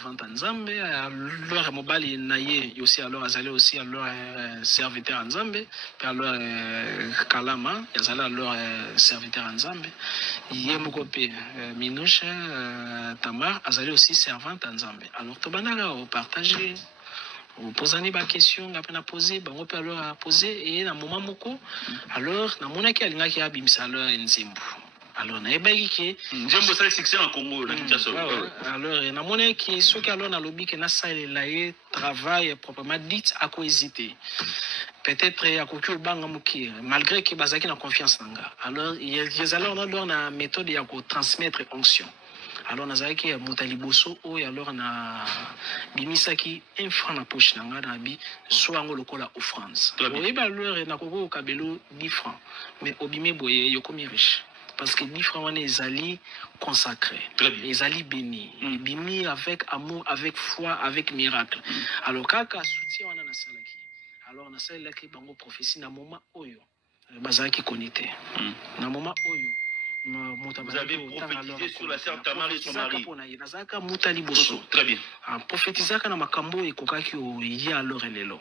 servante Nzambe, alors mobali naye aussi alors azali aussi alors serviteur Nzambe, puis alors Kalama, azali alors serviteur Nzambe. Yemoko pe Minouche Tamar azali aussi servante Nzambe. Alors tobandaka au partager vous posez des questions, après na poser, on peut alors poser et na moment moko alors na mona ki alinga ki abimisa alors nzembo. Alors na ebaki ki nzembo ça section en Congo na Kinshasa. Alors na mona ki ce que alors na lobby que na salela ye travail proprement dit à ko hésiter. Peut-être à koki banga muki malgré que bazaki na confiance nanga. Alors ils alors na méthode ya ko transmettre onction. Alors nazaki mutaliboso o alors na bimisaki un franc na poche nanga na bi soango lokola offrande. Oui ba alors na koko kabelo 10 francs mais obime boye yokomi riche parce que 10 francs wana ezali consacré. Ezali béni, béni avec amour, avec foi, avec miracle. Alors kaka soutien wana na salaki. Alors na salaki bango prophétie na moment oyo bazaki konite. Na moment oyo vous avez prophétisé sur la sœur Tamar et son mari. Très bien. Prophétisaka na makambo ekokaki ya alors elelo.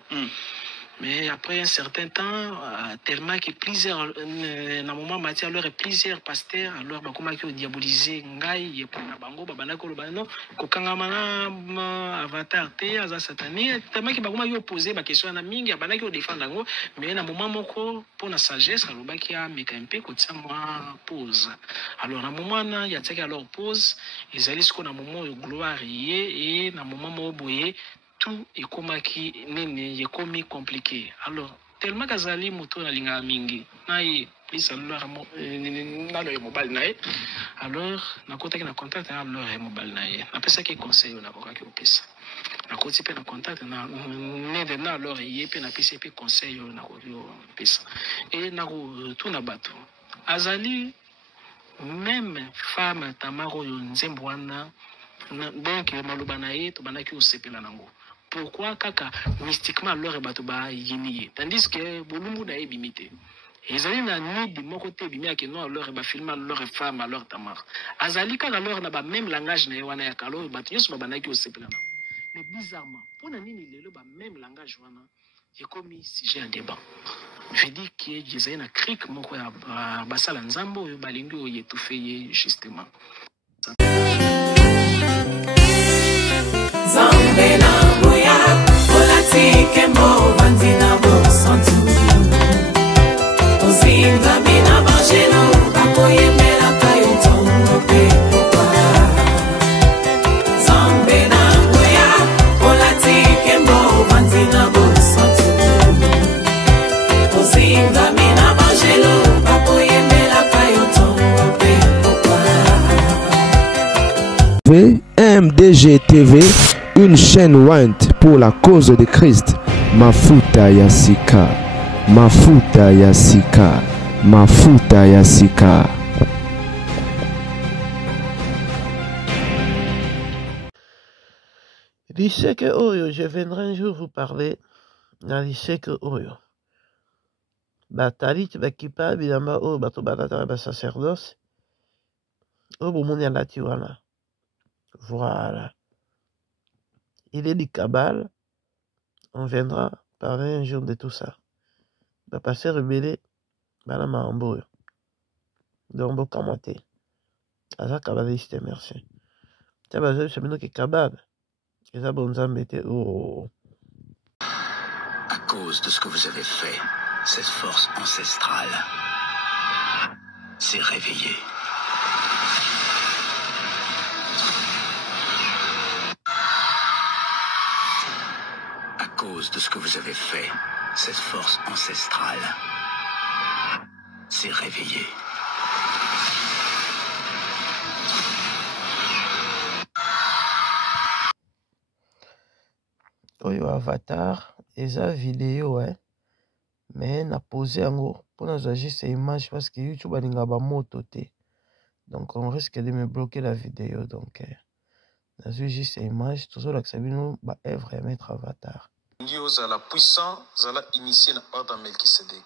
Mais après un certain temps, tellement que plusieurs, na moment matière alors plusieurs pasteurs alors bakoma ki diaboliser ngai yepo na bango babana ko lobano kokanga mana avatar te aza satané tellement que bakoma ki opposer ba question na mingi abana ki défendre ngo mais na moment moko pour na sagesse alobaki a meka mpe ko tia moi pause. Alors na moment na ya tsaka alors pause ezali siko na moment gloire yé et na moment mo boye tout est comme qui n'est commis compliqué. Alors, tellement qu'azali moto na linga mingi. Naïe, plus alors na le mobile naïe. Alors, na kota ki na contact na le mobile naïe. Na pesa ki conseil na koka ki opesa. Na koti pe na contact na ne na alors yé pe na pesa pe conseil na ko opesa. Et na ko tout na bato. Azali même femme tamaro yo nzembo wana donc maloba naïe to banaki osepela nango. Pourquoi kaka mystiquement alors bato ba yini tandis que bolumbu na ebimité ezali na ni de mon côté bimia que non alors ba filma alors femme alors Tamar azali kaka alors na ba même langage na wana ya kalo bato yesu babanaki osepela na mais bizarrement pour na nini lelo ba même langage wana j'ai commis sujet à débat je dis que j'ai na cric moko ya basala nzambo yo balingi o yetufeye justement MDG TV, une chaîne want pour la cause de Christ. Mafuta Yasika, Mafuta Yasika, Mafuta Yasika. Liseke Oyo, je viendrai un jour vous parler dans Liseke Oyo. Batalit bakipa bilamba o bato batata ba sacerdoce. O bomoni ya latiwana. Voilà. Il est du cabal. On viendra parler un jour de tout ça. Va passer rebelle. Banama amboyo. Dombo kamate. Aza kabaliste, merci. Tiens, bah, c'est maintenant que cabal. Et ça, bon, oh. À cause de ce que vous avez fait, cette force ancestrale s'est réveillée. À cause de ce que vous avez fait, cette force ancestrale s'est réveillée. Oyo avatar, eza vidéo, ouais. Mais na posé en gros pour nous juste image parce que YouTube a linga ba moto te. Donc on risque de me bloquer la vidéo. Donc na juste image, tout ça là que ça vient ba œuvre et mettre avatar. Dios à la puissance, à la initiée dans l'ordre Melchisedec.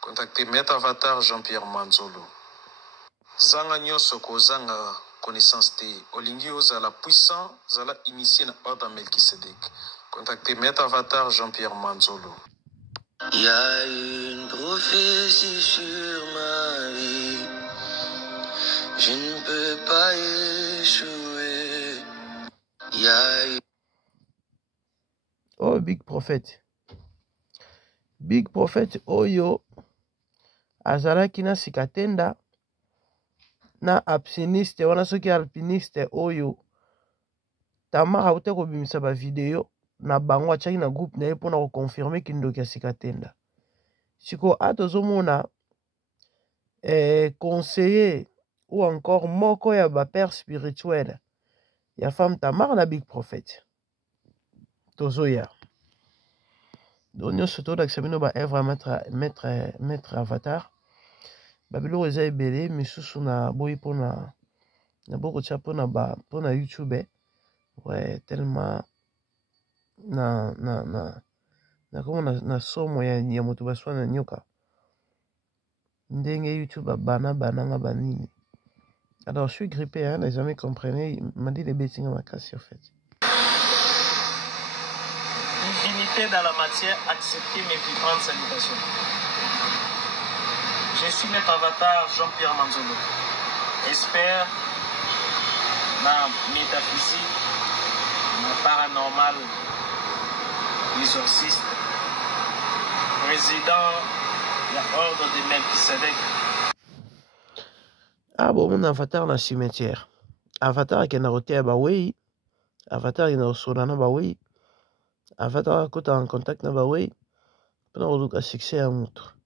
Contactez Maître Avatar Jean-Pierre Manzolo. Zanga nyoso ko zanga connaissance de Olingi Ozala puissant, Zala initié dans l'ordre Melchisedec. Contactez Maître Avatar Jean-Pierre Manzolo. Il y a une prophétie sur ma vie, je ne peux pas échouer. Il y a... Oh, Big Prophet. Big Prophet Oyo azalaki na sikatenda na absiniste wana soki alpiniste oyo Tamar aute kobimisa ba video na bango atiaki na groupe na ye mpona koconfirme kindoki ya sikatenda. Siko atozomona conseiller ou encore moko ya ba père spirituel ya femme Tamar na Big Prophet. Tozoya. Donc nyonso tolakisa bino ba œuvre maître Avatar. Babilo eza ebele misusu na boyi mpona na bokotia mpona YouTube. Ouais, tellement na somo ya moto baswa na nyoka. Ndenge YouTube bananga banini. Alors je suis grippé, hein, les amis comprenez, il m'a dit les bêtises à ma casse en fait. Divinité dans la matière, acceptez mes vibrantes salutations. Je suis Maître Avatar Jean-Pierre Manzolo. Expert dans métaphysique, dans paranormal, exorciste, président de l'ordre de Melchisedec. Ah bon, mon Avatar na cimetière. Avatar qui est na roté à Bawei. Avatar qui est na Solana Bawei. Avatar qui est en contact na Bawei. Pendant que le succès à montre.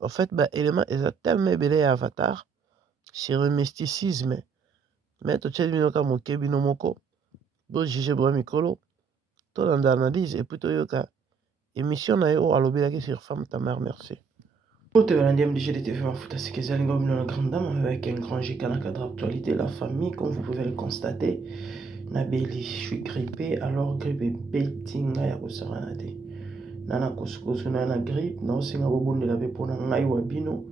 En fait, élément est tellement belé Avatar sur le mysticisme. Mais tu as dit que mon kebino moko, bon juge bois mikolo, tout dans l'analyse et plutôt yoka émission na yo alobelaki sur femme ta mère merci. Pour te vendre MDG de TV Mafuta Sikizali Ngom la grande dame avec un grand G dans la cadre actualité la famille comme vous pouvez le constater. Nabeli, je suis grippé alors grippe betinga ya kosaranate. Nana kosukosu nana grippe non singa bobonde la pona ngai wabino.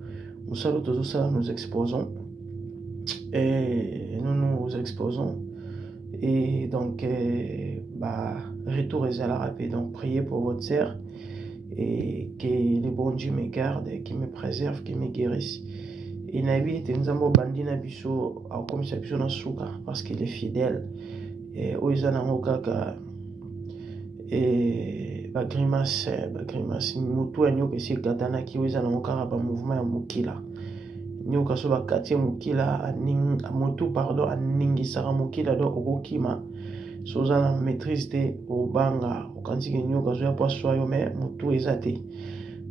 Musalo tozo sala nous exposons. Et nous nous exposons et donc retour est à la rapide, donc priez pour votre sœur et que le bon Dieu me garde, qui me préserve, qui me guérisse. Et Nabi était nzambo bandina biso au commissaire biso na suka parce qu'il est fidèle et oizana ngokaka et grimace mutu anyo que c'est katana qui oizana ngokaka ba mouvement ya mukila. Nyoka so bakati mukila aning motu pardon aningi sara mukila do okokima sozana maîtrise te obanga okanti ke nyoka so ya poisson yo mais motu ezate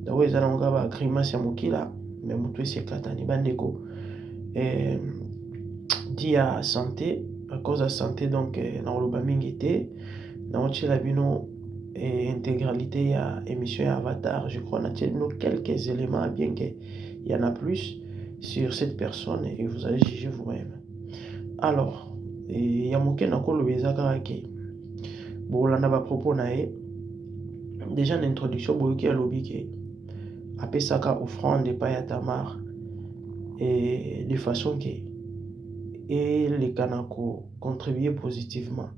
dawo ezana ngoka ba grimace ya mukila mais motu esekata ni bandeko dia santé à cause de santé donc na loba mingi te na otila bino intégralité ya émission ya Avatar je crois na tino quelques éléments bien que il y en a plus sur cette personne et vous allez juger vous-même. Alors, il y a moké na kolo bezaka ke bolanda ba propos nae déjà une introduction boyoki alobi ke apesaka offrande pa ya Tamar et de façon que et les kanako contribuer positivement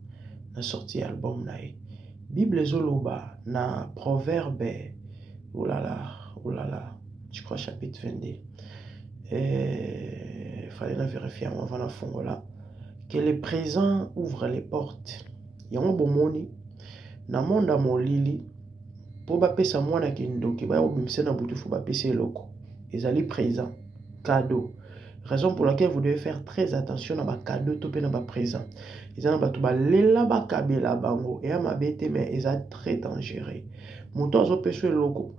na sortie album nae. Bible zoloba na proverbe oulala je crois chapitre 22. Il fallait vérifier avant la fin là que le présent ouvre les portes. Il y a un bon moni na monde molili pour ba pesa mwana kindo ki ba obimse na butu faut ba pesa loko. Ezali présent cadeau. Raison pour laquelle vous devez faire très attention à ba cadeau to pe na ba présent. Ezana ba to ba lela ba kabela bango et ma bete mais eza très dangereux. Moto azo pesa loko.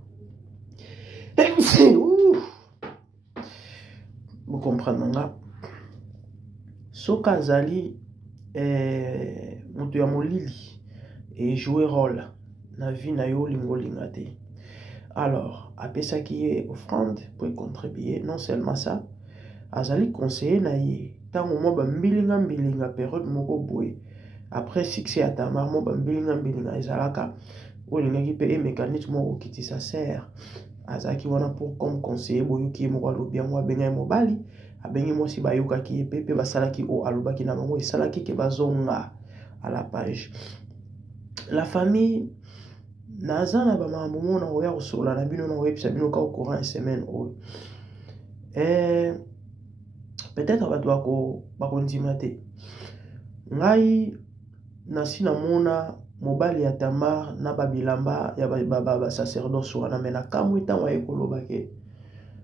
Vous comprenez nga soka zali moto ya molili et jouer rôle na vie na yo lingolinga te. Alors apesa ki ye offrande pour contribuer non seulement ça azali conseiller na ye tango mo ba mbilinga période moko boye après succès à Tamar mo ba mbilinga ezalaka olingaki pe mécanisme moko kitisa serre azaki wana pour comme conseiller boyuki mo alobi yango abenga mobali abengi mwasi bayokaki ye pe basalaki o alobaki na bango esalaki ke bazonga à la page. La famille naza na bamambo mona oya kosola na bino na oyebisa bino ka au courant une semaine oyo. Peut-être bato bakondima te. Ngai nasi na mona mobali ya Tamar na babilamba ya ba sacerdoce wana mena kamwe ntango ayekoloba ke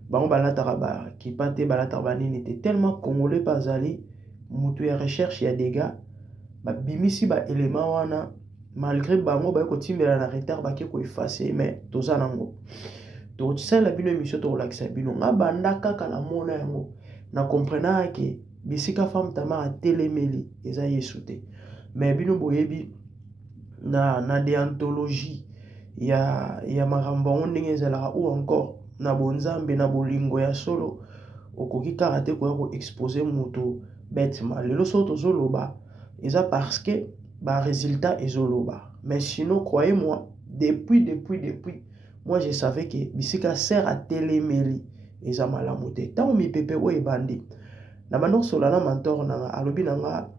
bango balataka bakipa te balataka banini te tellement congolais bazali mutu ya recherche ya dégâts babimisi baélément wana malgré bango bayekotimbela na retard bake koefface mais toza nango tokotisala bino émission tokolakisa bino nga banda kaka na mona yango na comprena ke bisika femme Tamar atelemeli eza Yesu te mais bino boyebi na déontologie ya makambo yango ndenge ezalaka ou encore na bonzambe na bolingo ya solo okoki kaka te koya koexpose moto bêtement lelo so tozoloba eza parce que résultat ezoloba mais sinon croyez-moi depuis moi je savais que bisika sert à telemeli eza malamu te ntango mipepe oyo ebandi na banokosola na mentor nanga alobi nanga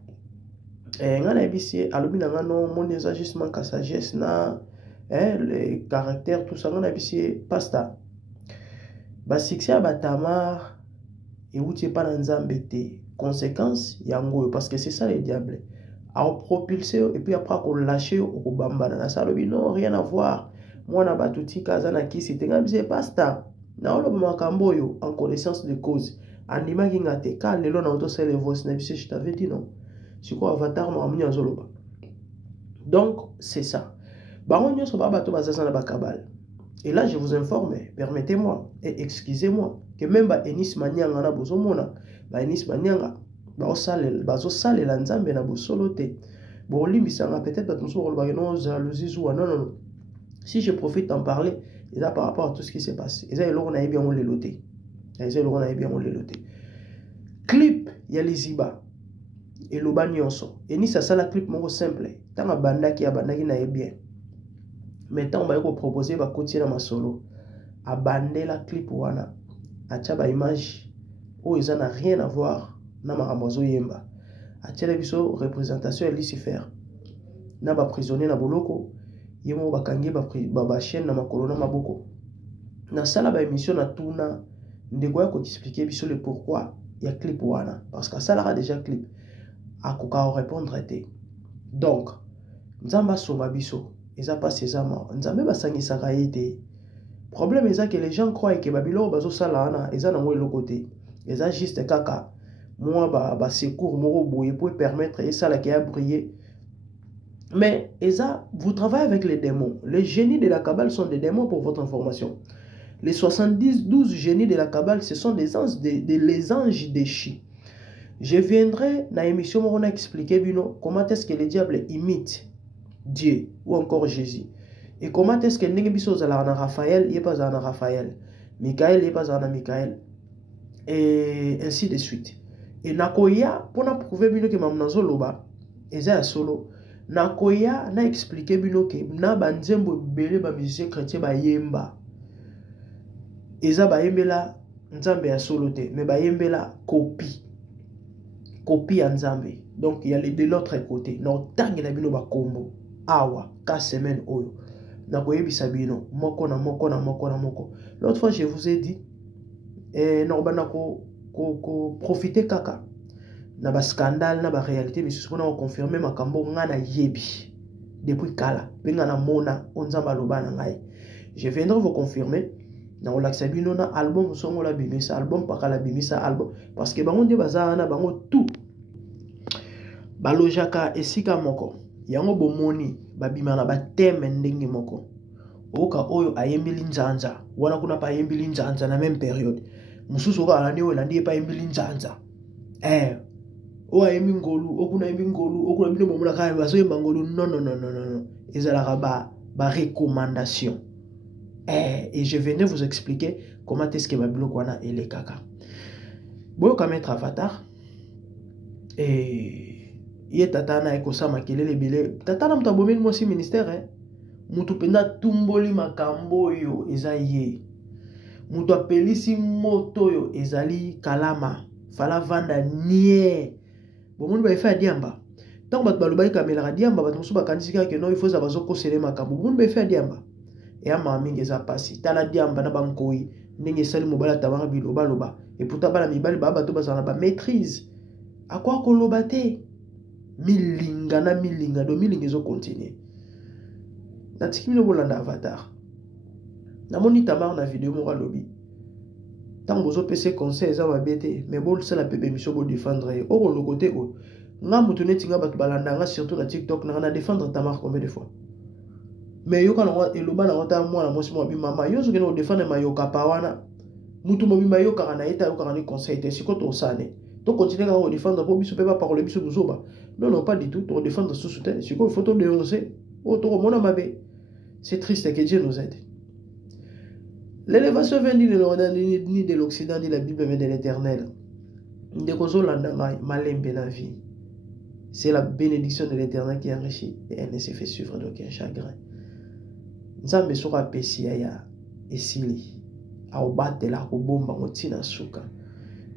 nga na yebisi alobi nanga no moni eza juste manque à sagesse na le caractère tout ça nga na yebisi pasta basuccès ya batamar euti epa na nzambe te conséquence yango parce que c'est ça le diable propulsé et puis après lâché au bambana na salobi non rien à voir moi na batuti kaza na kisi te nga bise pasta na oloba makambo yo en connaissance de cause andima ki ngate ka lelo na auto sele voice na bise je t'avais dit non c'est quoi avatar mo amnya zoloba donc c'est ça bango nyonso ba bato bazaza na bakabal. Et là je vous informe, permettez-moi et excusez-moi que même ba Enis Manyanga na bozomona ba Enis Manyanga bazo sale la nzambe na bosolo te bon limbisanga peut-être bato mosusu kolobaki non jalousie ou non si je profite d'en parler et là par rapport à tout ce qui s'est passé et ça eloko na yebi yango lelo te clip ya liziba eloba nyonso Enis asala clip moko simple tanga bandaki na ye bien mais tant ba ko proposer ba kotier na masolo abandé la clip wana atia ba image o ils n'a rien à voir na maramozo yemba atia la biso représentation ya Lucifer na ba prisonnier na boloko yemo bakangi ba chaîne na makolo na maboko na sala ba émission na tuna ndeko ya ko expliquer biso le pourquoi ya clip wana parce que ça a déjà clip akoka répondre te donc nzamba soma biso eza pas sésama nzambe basangisaka ye te problème eza que les gens croient que babilo bazosala wana eza nango eloko te eza juste kaka moi ba secours moko boye pour permettre esala ki a briller mais eza vous travaillez avec les démons. Les génies de la Kabbale sont des démons pour votre information. Les 12 génies de la Kabbale ce sont des anges les anges déchus. Je viendrai dans l'émission où on a expliqué comment est-ce que le diable imite Dieu ou encore Jésus. Et comment est-ce que Nengebiso a Raphaël, il n'est pas un Raphaël. Michael, il n'est pas un Michael. Et ainsi de suite. Et Nakoya, pour nous prouver que Mamnazo Loba, et ça solo, Nakoya n'a expliqué que na banzembo belé ba musicien chrétien ba yemba. Et ça ba yembela nzambe ya solo te, mais ba yembela copie. Copie en Nzambe. Donc il y a de l'autre côté. Non, tant que bino ba combo. Awa, 4 semaines oyo. Na koyebi sabino, moko na moko na moko na moko. L'autre fois je vous ai dit normana ko profiter kaka. Na ba scandale na ba réalité mais souvent on confirmer makambo ngana yebi. Depuis kala, benga na mona onzamba lobana ngai. Je viendrai vous confirmer. Na olakisa bino na album songo la bimisa album pakala bimisa album parce que bango nde bazana bango tout balojaka esika moko yango bomoni babima na bateme ndenge moko oka oyo ayembeli nzanza wana kuna pa ayembeli nzanza na même période mususu oka alani oyo landi pa ayembeli nzanza o ayembi ngolu okuna yembi ngolu okuna bino bomona ka bazo yemba ngolu non ezalaka ba recommandation. Et je venais vous expliquer comment est-ce que Babylon Kwana et les kaka. Boyo mettre avatar. Et il est tatana et kosama kele le bele. Tatana mtabomeli moi si ministère hein. Mutu penda tumboli makambo yo ezaye. Mutu apelisi moto yo ezali kalama. fala vanda nie bomoni ba fait diamba tant bat balobai kamela diamba bat musuba kanisika ke no il faut ça bazo kosele makambo bomoni ba fait diamba et ama mingi za pasi tala diamba na bankoi ndenge sali mobala tabara biloba loba et pourtant bala mibali ba bato bazana ba maîtrise à quoi koloba te milinga do milinga zo continuer natiki mino bolanda avatar namoni tamar na vidéo mo lobi tant bozo pc conseil za mabete mais bol sala pepe miso bo défendre o le côté o nga mutu neti nga bato balanda nga surtout na TikTok na défendre tamar combien de fois mais yo kana eloba na wata mwana mosi mo bi mama yo zo keno défendre mayoka pawana mutu mo bi mayoka kana eta yo kana ni conseil te sikoto sane to continuer à défendre pour biso pas parler biso buzoba non pas du tout to défendre sous soutien c'est quoi photo de dénoncer oh to mona mabe c'est triste que Dieu nous aide. L'élévation vient ni de l'Occident ni de la Bible mais de l'Éternel. De kozo landa malembe la vie. C'est la bénédiction de l'Éternel qui enrichit et elle ne se fait suivre d'aucun chagrin. Nzambe soka pesi ya esili a obatela ko bomba motina suka.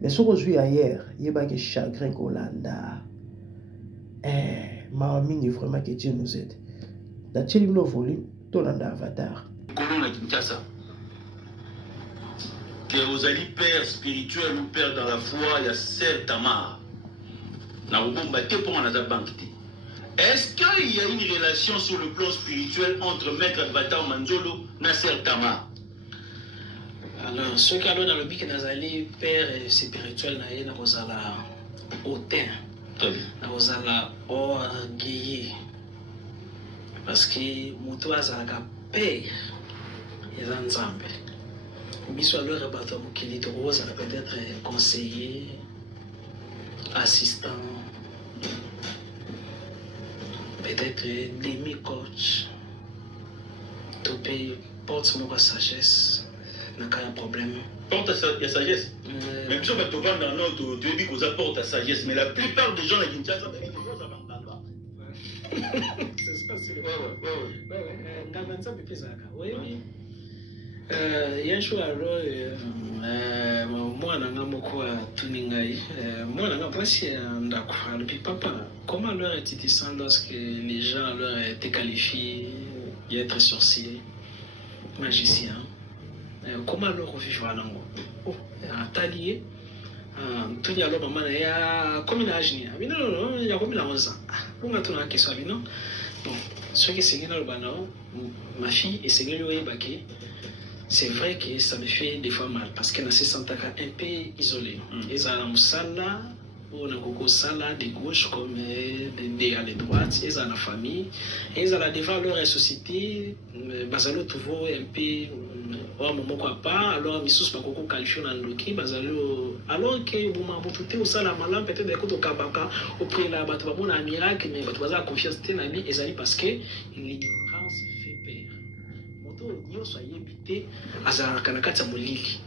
Mais ce qu'on joue ailleurs, il y a que chagrin kolanda. Mamie vraiment que Dieu nous aide. Dans le livre volume, Tolanda Avatar. Colon à Kinshasa. Que vous allez père spirituel ou père dans la foi, il y a Sœur Tamar. Est-ce qu'il y a une relation sur le plan spirituel entre Maître Avatar Manzolo et Sœur Tamar? Alors, ceux qui ont dans le bic nazali père spirituel na kozala hautain, na kozala orgueilleux, parce que mutu azalaka père eza nzambe. Biso alors bato mokili to kozala peut-être conseiller, assistant, peut-être demi-coach, to paye porte moko sagesse. Il y a un problème. Porte à sagesse. Même si on va te vendre dans notre, tu dis qu'on apporte à sagesse, mais la plupart des gens à Kinshasa, c'est ça, c'est vrai. Oui. Il y a un choix alors, moi, je suis moi, je suis papa, comment leur est-il sans lorsque les gens leur étaient qualifiés d'être sorciers, magiciens? Comment alors vivre à l'angle? Oh, un talier, tout y a l'homme, il y a combien d'âge? Il y a combien d'années? On a tout la question. Bon, ce qui est segué dans le banal, ma fille est seguée au Yébaki. C'est vrai que ça me fait des fois mal parce qu'elle se sent un peu isolée. Ils ont un sala, on a beaucoup sala de gauche comme de droite, ils ont la famille, ils ont la devant leur société, basalo toujours un peu. Or moment quoi pas alors misus pas beaucoup qualifié dans le qui basalo alors que vous m'embouteez au sala malam peut-être des côtés au kabaka au prix là bato ba mona miracle mais bato baza confiance tena mi ezali parce que l'ignorance fait peur moto nyoso ayebité azala kana kata molili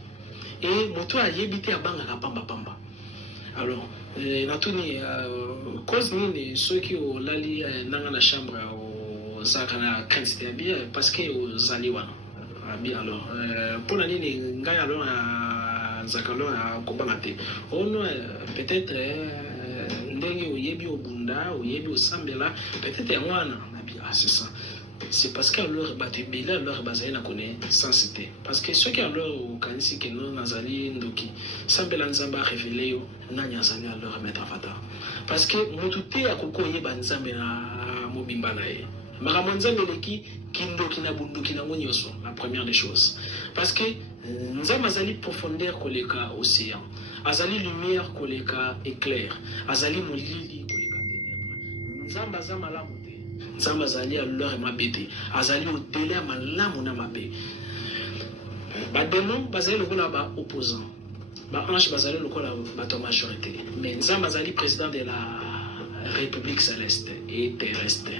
et moto ayebité abanga ka pamba alors natuni cause ni ceux qui au lali nanga na chambre au zakana quantité bien parce que au zaliwana bien alors pour l'année les gars alors à zakalo à kobanate on peut-être ndenge oyebi obunda oyebi osambela peut-être ya wana c'est ça c'est parce que alors bato ebele alors bazali na connaissance te parce que ceux qui alors okanisi ke no nazali ndoki sambela nzambe arévélé yo nani azali alors mettre avatar parce que motu te akoko oyeba nzambe na mobimba na ye makambo nzambe eleki kindoki na bunduki nango nyonso la première des choses parce que nzambe azali profondeur koleka océan azali lumière koleka éclair azali molili koleka ténèbre nzambe aza malamu te nzambe azali alors mabe te azali odele ya malamu na mabe bademon bazali lokola ba opposant baange bazali lokola bato majorité mais nzambe azali président de la république céleste et terrestre.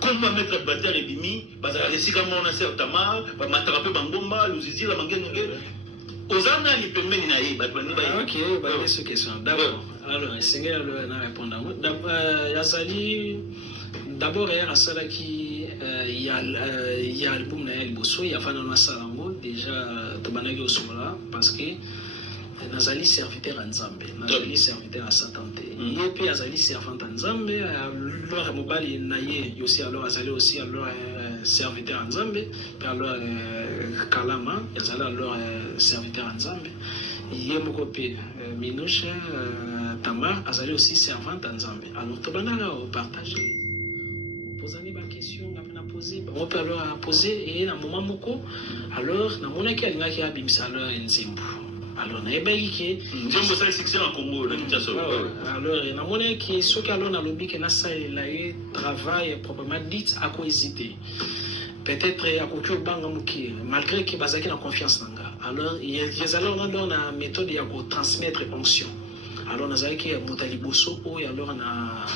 Comment mettre le bataille et bimi, bazala resika mona Sœur Tamar, ba matraper bangomba, luzizi la mangene ngene. Ozana li pembeni na ye, batwani ba. OK, ba cette question. D'abord, alors Seigneur le na répondre. Yazali d'abord hier à sala qui il y a album na El Bosso, il y a fana na salango déjà to banagi osomola parce que nazali serviteur à Nzambe, nazali serviteur à Satan. Yépe azali servant à Nzambe, alors mobali naye aussi alors azali aussi alors serviteur à Nzambe, alors Kalama azali alors serviteur à Nzambe. Yemokope Minouche Tamar azali aussi servant à Nzambe. Alors tobana au partage. Posez des questions, on a posé, on peut alors poser et dans moment moko alors na mona ki alinga ki abimisa alors nzembo. Alors na ebayi ki nzembo ça succès en Congo na Kinshasa. Alors na mona ki ce que alors na lobby que na ça la travail proprement dit à quoi hésiter. Peut-être à quoi banga muki malgré que bazaki na confiance nanga. Alors il y a alors na méthode ya ko transmettre onction. Alors na zaki ya mutali boso o ya alors na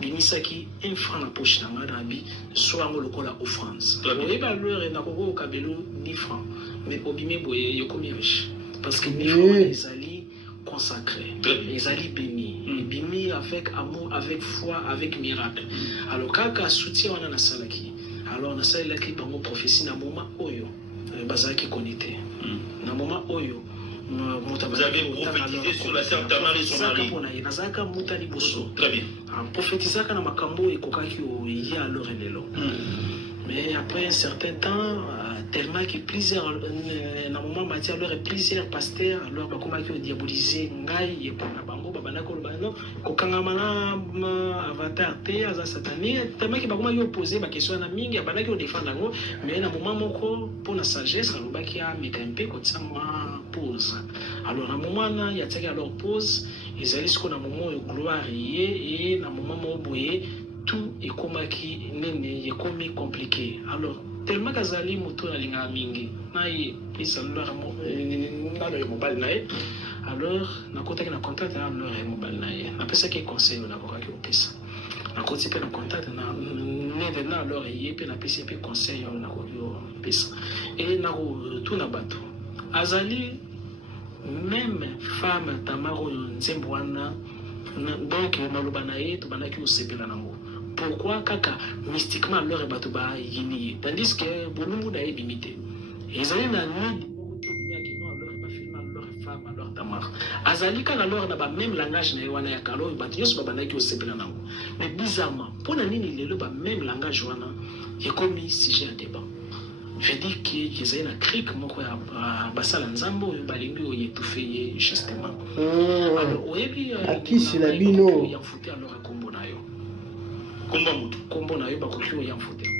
bimisaki un franc na poche na ngana bi soit ngo lokola offrande. Et ba leur na ko kabelo 10 francs mais obime boye yokomi riche parce que 10 francs les ali consacrés, les ali bénis, bénis avec amour, avec foi, avec miracle. Alors kaka soutien wana na salaki. Alors na salaki bango prophétie na moment oyo bazaki connecté. Na moment oyo vous avez prophétisé sur la sœur Tamar et son mari. Très bien. Prophétisé na makambo et kokaki y a alors lelo. Mais après un certain temps, tellement que plusieurs, na moment matière alors plusieurs pasteurs alors bakoma ki diaboliser ngai et pour na bango babana ko bano kokanga mana avatar te aza satanique tellement que bakoma ki opposer ba question na mingi abana ki défendre ngo mais na moment moko pour na sagesse alobaki a mekampe ko tsama pause. Alors na moment na ya tsaki alors pause ezali siko na moment de gloire et na moment mo boye tout est comme qui n'est comme compliqué. Alors tellement qu'azali moto na linga mingi na yi pisa alors na le mobile na ye alors na contact na contact na le mobile na ye na pesa ki conseil na ko ka pesa na ko tipe na contact na ne na alors yi pe na pesa pe conseil na ko pesa et na ko tout na bato azali même femme tamaro nzembo wana donc maloba na ye to banaki osepela nango. Pourquoi kaka mystiquement leur bateau ba yini tandis que bolumbu da ebimité ils allaient na nuit qui non leur ba filma leur femme leur tamar azali kana leur na ba même langage na wana ya kalo bato nyos ba banaki osepela nango mais bizarrement pour na nini lelo ba même langage wana est comme sujet à débat. Je dis qu'ils aient une crique, moi, basala nzambo, balingi o yetufe justement. Alors, oyebi qui c'est la bino? Il y a foutu alors à combo na yo. Combo na yo bakoki o ya foutu.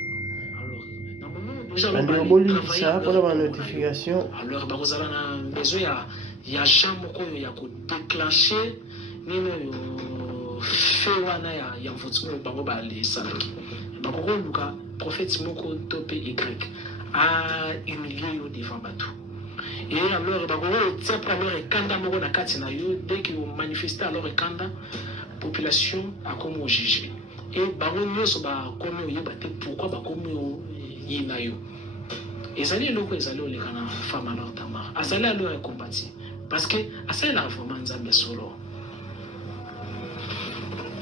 Alors, normalement déjà ça pour la notification. Alors, bakozala na besoin ya champ moko ya ko déclencher nino yo fait wana ya foutu bango ba les salaki. Bakoko luka prophète moko topé Y a humilié au devant bateau. Et alors, c'est alors kanda moko na kati na yo dès qu'ils ont manifesté alors kanda population a comme jugé. Et bango nyoso ba comme yo baté pourquoi ba comme yo yina yo. Ezali loko ezali ole kana femme alors Tamar. Azali alors compati parce que asali la vraiment nzambe solo.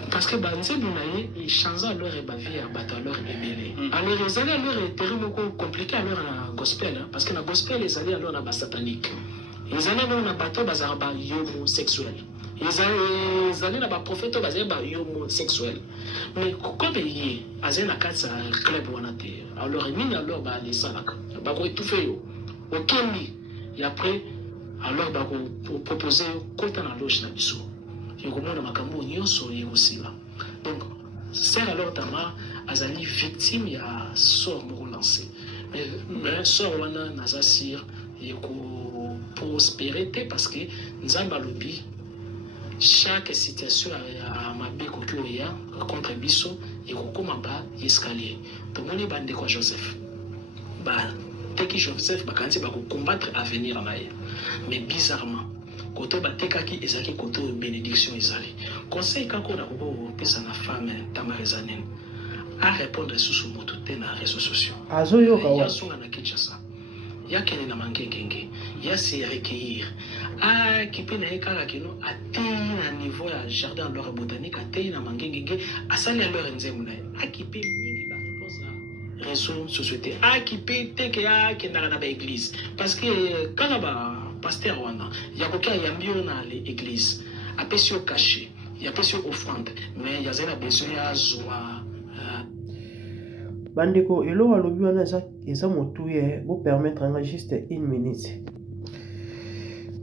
Parce que banzembo na ye il change alors ba vie à bato alors bébélé. Alors ils allaient alors terrible compliqué alors na gospel parce que na gospel ils allaient alors na ba satanique. Ils allaient alors na bato bazar ba homosexuel. Ils allaient na ba prophète bazar ba homosexuel. Mais comme il azé na katsa club wana te. Alors mine alors ba les salaka. Ba ko étouffer yo. Okendi et après alors ba ko proposer kota na loge na biso. Donc, c'est alors Tamar azali victime ya sort mo lancé. Mais sort wana nazasir yeko prospérité parce que nzamba lobi chaque situation a mabe ko ya contre biso yeko koma ba escalier. Donc on est bande quoi Joseph. Ba teki Joseph ba kanti ba ko combattre avenir naye. Mais bizarrement koto batekaki ezaki koto bénédiction ezali conseil kako na ko pesa na femme Tamar ezanen a répondre sous moto te na réseaux sociaux azoyoka ya songa na Kinshasa ya kene na mangengenge ya se recueillir a kipe na ekala kino atteindre na niveau ya jardin leur botanique atteindre na mangengenge asali alors nzemu na a kipe mingi ba réponse réseaux société a kipe te ke a ke na ba église parce que quand ba pasteur wana ya kokia yambi na l'église apesi au caché ya pesi offrande mais ya zena besoin ya zwa bandeko elo alobi wana eza motuye bo permettre nga juste 1 minute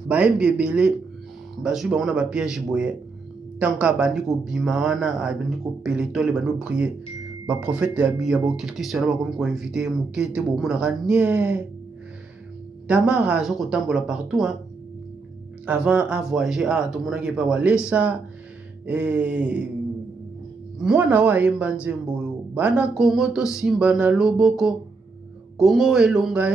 baembi ebele bazwi bango na bapiège boye tanka bandi kobima wana bandi kopele bandi prier baprofete ya baoccultiste wana bakomi koinvite moke te bomonaka nie Tamara azokotambola partout hein. Avant à voyager tomonaki epa walesa mwana wa yemba nzembo oyo bana Kongo to simba na loboko Kongo elonga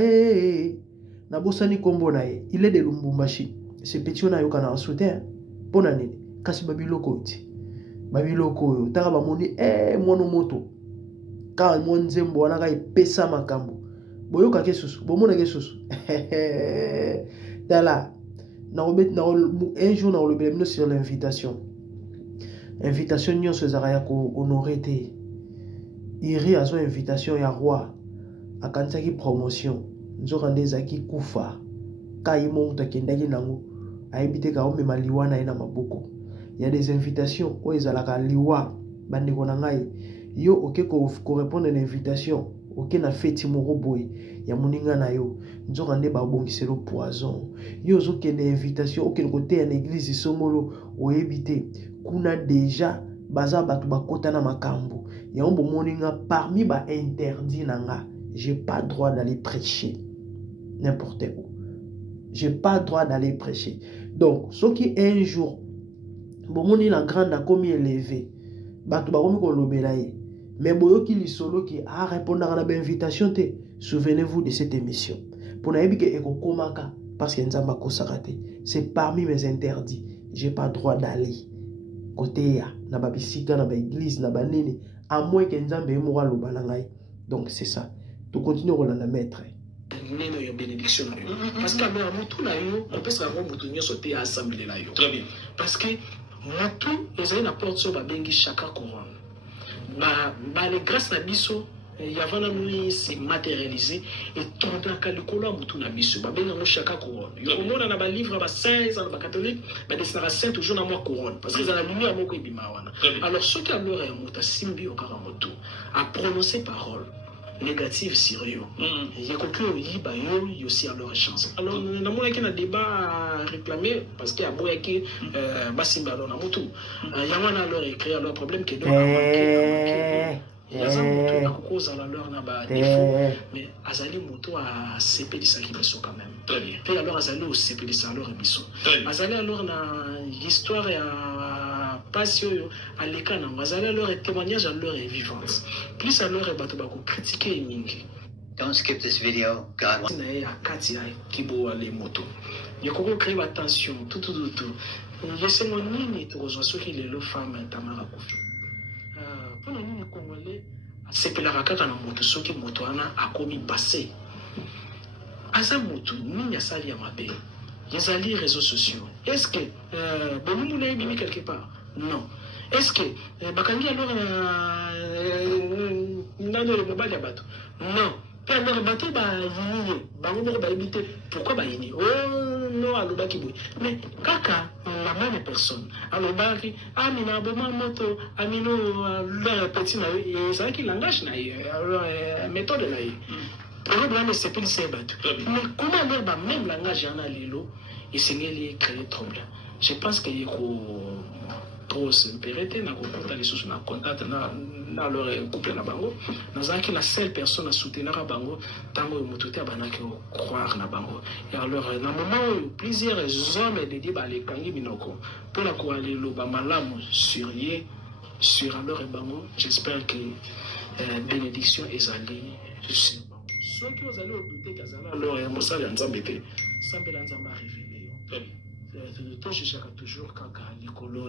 na bosani kombo na ye il est de Lubumbashi ce petit on a yoka na souter pona nini kasi babiloko oyo taka bamoni mwana moto ka mwana nzembo wana ka epesa makambo boyoka ke susu bomona ke susu dala un jour na olobela sur l'invitation nyonso ezaka ya kohonore te iri azo invitation ya roi akanisaki promotion nzoka nde ezalaki kufa ka ye moto akendaki nango ayebi te kaomema liwa na ye na maboko ya des invitations oyo ezalaka liwa bandeko na ngai yo oke korépondre na invitation oke na feti moko boye ya moninga na yo nzoka nde babongiselo poison yo ozokende invitation okende koteya na église songolo oyebi te kuna deja baza bato bakota na makambo yango bomoninga parmi ba interdit nanga j'ai pas droit d'aller prêcher n'importe où j'ai pas droit d'aller prêcher donc soki un jour bomoni la grande a commis élevé bato bakomi kolobela ye mais boyoki lisolo ki a répondre à la invitation te souvenez-vous de cette émission pour na yebi ke ekokomaka parce que nzamba kosaka te c'est parmi mes interdits j'ai pas droit d'aller côté ya na babisika na ba église na banini à moins que nzambe emora loba na ngai donc c'est ça tu continues rolanda maître neno yo bénédiction na yo parce que ba mutu na yo on peut savoir mutu nyo sauter à assemblée na yo très bien parce que mutu ezali na porte so ba bengi chaka couronne ba les grâce na biso yavana nous c'est matérialisé et tondra kalikolo mutu na biso ba benga chaka couronne yo mona na ba livre ba saint za ba catholique ba destinera saint toujours na moi couronne parce que za la lumière moko ebima wana alors ce qui a leur muta simbi o kara mutu a prononcer parole négative sur eux. Il y a quelqu'un qui aussi à leur chance. Alors, nous avons un débat à réclamer parce qu'il y a beaucoup qui Bassimba dans la moto. Il y a un leur écrit à leur problème qui est donc il y a un cause à leur défaut, mais Azali moto a CP de ça qui est quand même. Très bien. Puis alors Azali au CP de ça alors biso. Azali alors na histoire et passion à l'écran, Azali alors témoignage à leur est vivante. Plus à leur est bateau critiquer mingi. Don't skip this video. God wants. Na Katia kibo les motos. Il y a qu'on crée attention tout. Je sais mon nini to rejoindre ceux qui les le femme Tamara Kofi. Pour nous les Congolais, c'est que la rakata na moto soki moto ana akomi passé. Asa moto ni ya sali ya mabe. Yazali réseaux sociaux. Est-ce que bon nous l'avons mis quelque part? Non. Est-ce que bakangi alors dans le mobile ya bato? Non. Puis alors bato ba yini, bango ba éviter. Pourquoi ba yini? Oh non, aloba kiboy. Mais kaka la même personne. Aloba ki amina boma moto, amino le petit na et ça qui langage na méthode na y. Problème c'est plus c'est bato. Mais comment leur ba même langage en lilo et c'est ngeli créer trouble. Je pense qu'il y a trop simpérité na kokota les sous na contact na leur couple na bango nazaki la seule personne à soutenir na bango tango motote abanaki croire na bango et alors na moment où plusieurs hommes de dire ba les kangi binoko pour la ko aller lo ba malamu sur alors bango j'espère que bénédiction ezali ceux qui vous allez au douter kazala alors mosala nzambe te sambela nzamba révélé très bien. Toujours Nicolo.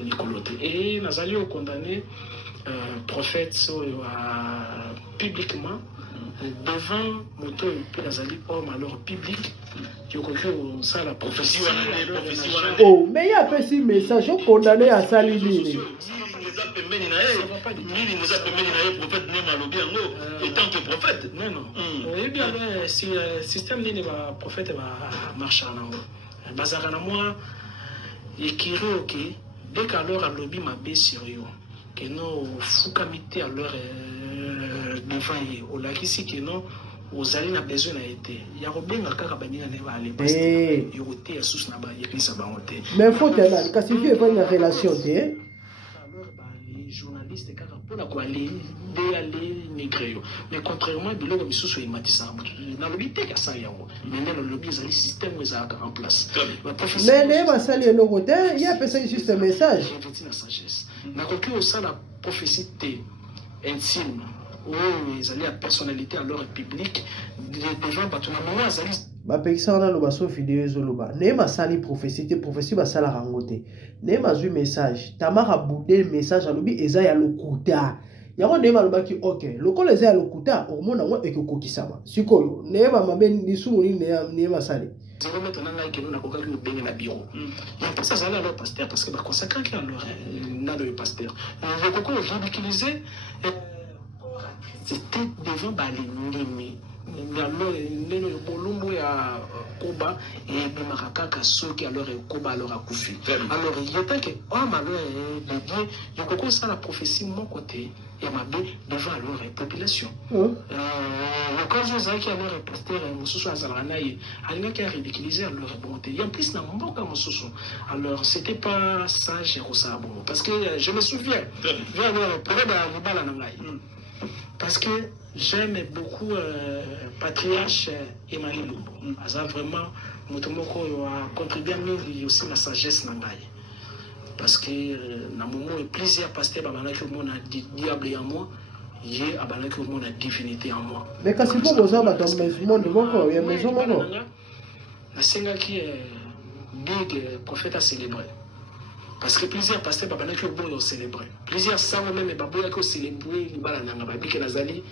Et Nazali ont condamné prophète publiquement devant moto et Nazali homme alors public qui ont connu ça la prophétie. Oh, mais il y a un petit message condamné à Salini. Étant que prophète. Non. Et bien, si le système n'est pas prophète, va marcher en haut. bazara na moi écrire ok dès qu'alors à lobby ma bé sérieux que non fukamité alors devant y au la ici que non aux alliés n'a besoin n'a été il y a robenga kaka baninga ne va aller parce que il roté à sous na ba église ba monter mais faut que classifier pas une relation té alors les journalistes kaka pour la quoi aller négréo mais contrairement biloko bisusu imatisa na lobby te ka ça yango mais le lobby les système en place mais va saluer le côté il y a personne juste un message la sagesse na koki au ça la prophétie intime ou ils allaient à personnalité à leur public devant batuna moment azali bapekisa wana loba so vidéo ezoloba ne masali prophétie basala rangote ne mazwi message tamara boudé message alobi eza ya lokuta yango ne balobaki ok lokola eza ya lokuta omona ngo ekokokisama sikoyo ne ba mabe lisumu ni ne masali zéro maintenant là que nous n'a pas eu bien na bureau et ça ça là le pasteur parce que ba consacré qui alors na le pasteur le coco ridiculisé c'était devant balini alors le bolumbu ya koba et bimakaka soki alors koba alors akufi alors il était que homme alors de Dieu le coco ça la prophétie mon côté et ma bé devant alors la population le quand je sais qu'il alors pasteur mususu azalanaye alina qui a ridiculisé alors bonté et en plus na mboka mususu alors c'était pas ça Jérusalem parce que je me souviens vers le problème à libala na ngai parce que j'aime beaucoup Patriarche Emmanuel Lubo. Asa vraiment Motomoko a contribué à nous aussi la sagesse nangai. Parce que na moment plusieurs pasteurs babanaki au monde a diable en moi, yé abanaki au monde a divinité en moi. Mais quand c'est pas ça bato monde moko ya maison moko. La senga qui est big prophète à célébrer. Parce que plusieurs pasteurs babanaki au monde ont célébré. Plusieurs savent même baboya qui ont célébré libala nanga babiki nazali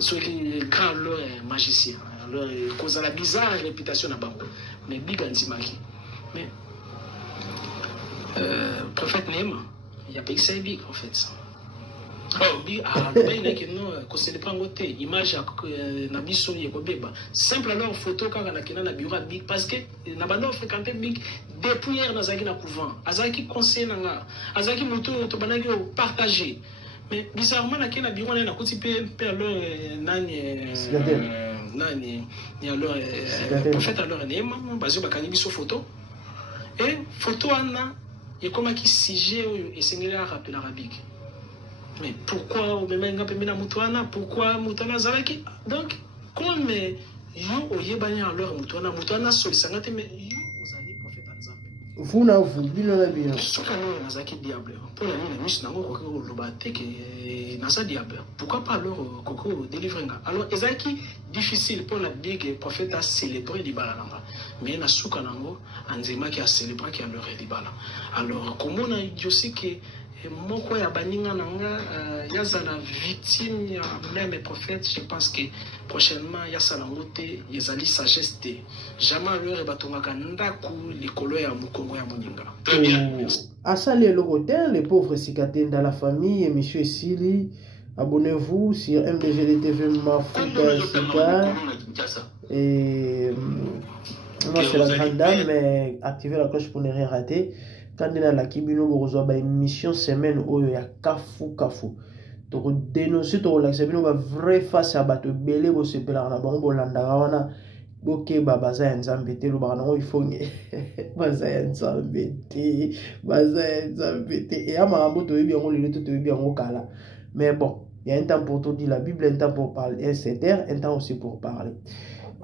ceux qui grand leur magicien. Alors cause la bizarre réputation à banque. Mais big antimaki. Mais prophète Néma, il y a pas que ça big en fait. Oh, big ah ben que non qu'on célèbre en côté image na biso yeko beba. Simple alors photo quand na kina na bureau big parce que na bando fréquenter big depuis hier na zaki na couvent. Azaki conseil nanga. Azaki moto to banaki partager. Mais bizarrement na kina bureau na kuti pe alors nani ni alors prophète alors Néma bazo bakani biso photo et photo ana et comme qui sujet et singela rappel arabique. Mais pourquoi au même pourquoi Moutana Zalaki donc comme yo oyebani alors Moutana solisangate mais yo ozali prophète Nzambe vous na vous bilona bien sokano nazaki diable pour la nini miss nango ko lobate que nasa diable pourquoi pas alors koko délivrenga alors ezaki difficile pour la big prophète à célébrer libala nanga mais na suka nango anzema qui a célébré qui a leur libala alors comment na idiosi que moko ya baninga nanga yazala victime ya même prophète je pense que prochainement yasala ngote yazali sagesse te jamais leur batongaka ndaku likolo ya mukongo ya moninga très bien asali le hôtel les pauvres cicatés dans la famille émission Sili abonnez-vous sur MDG TV Mafuta Sika et moi c'est la grande dame mais activez la cloche pour ne rien rater. Quand on a la kibino bozo ba émission semaine oyo ya kafu to dénoncer to la sebino ba vrai face à bato belé bo sepela na bango bolanda wana boke ba baza nzambe te lo bana il faut baza nzambe te et amarambo to yebi yango lelo to yebi yango kala mais bon il y a un temps pour tout dire la Bible un temps pour parler un temps aussi pour parler.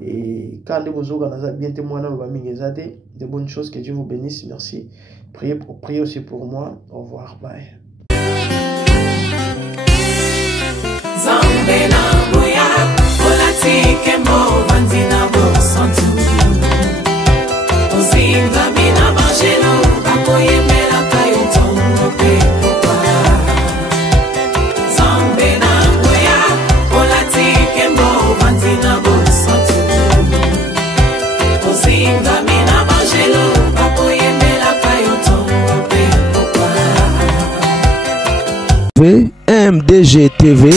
Et quand vous organisez bien témoigner de bonnes choses, que Dieu vous bénisse, merci. Priez aussi pour moi. Au revoir, bye. MDG TV,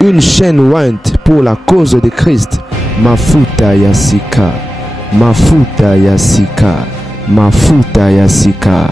une chaîne Went pour la cause de Christ. Mafuta ya Sika, mafuta ya sika, mafuta ya sika.